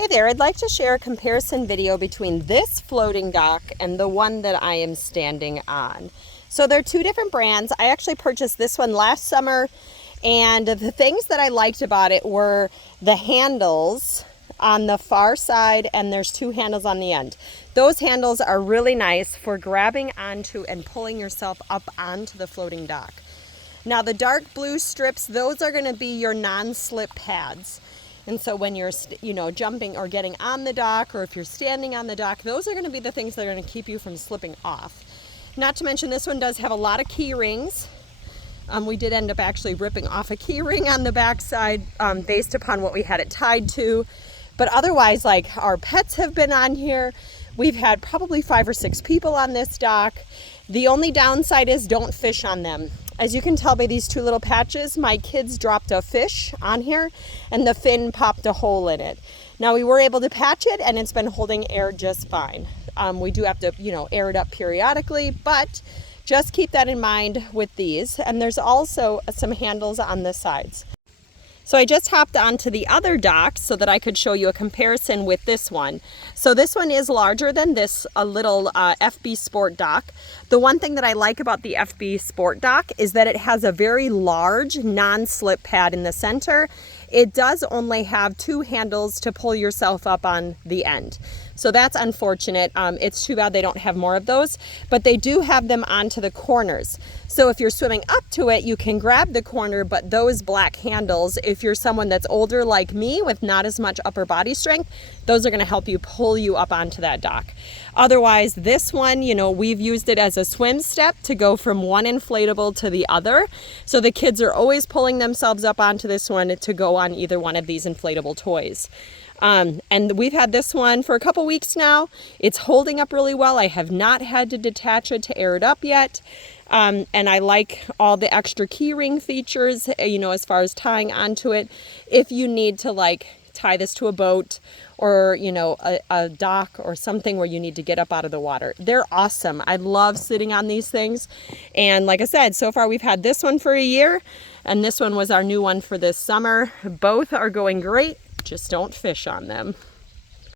Hey there, I'd like to share a comparison video between this floating dock and the one that I am standing on. So they're two different brands. I actually purchased this one last summer, and the things that I liked about it were the handles on the far side, and there's two handles on the end. Those handles are really nice for grabbing onto and pulling yourself up onto the floating dock. Now the dark blue strips, those are going to be your non-slip pads. And so when you're, jumping or getting on the dock, or if you're standing on the dock, those are going to be the things that are going to keep you from slipping off. Not to mention this one does have a lot of key rings. We did end up actually ripping off a key ring on the back side based upon what we had it tied to. But otherwise, like, our pets have been on here. We've had probably 5 or 6 people on this dock. The only downside is don't fish on them. As you can tell by these two little patches, my kids dropped a fish on here and the fin popped a hole in it. Now we were able to patch it and it's been holding air just fine. We do have to, air it up periodically, but just keep that in mind with these. And there's also some handles on the sides. So I just hopped onto the other dock so that I could show you a comparison with this one. So this one is larger than this little FB Sport dock. The one thing that I like about the FB Sport dock is that it has a very large non-slip pad in the center. It does only have 2 handles to pull yourself up on the end. So that's unfortunate. It's too bad they don't have more of those, but they do have them onto the corners. So if you're swimming up to it, you can grab the corner, but those black handles, if you're someone that's older like me with not as much upper body strength, those are going to help you pull you up onto that dock. Otherwise, this one, we've used it as a swim step to go from one inflatable to the other. So the kids are always pulling themselves up onto this one to go on either one of these inflatable toys. And we've had this one for a couple weeks now. It's holding up really well. I have not had to detach it to air it up yet. And I like all the extra key ring features, as far as tying onto it. If you need to tie this to a boat or, a dock or something where you need to get up out of the water. They're awesome. I love sitting on these things. And like I said, so far we've had this one for a year and this one was our new one for this summer. Both are going great. Just don't fish on them.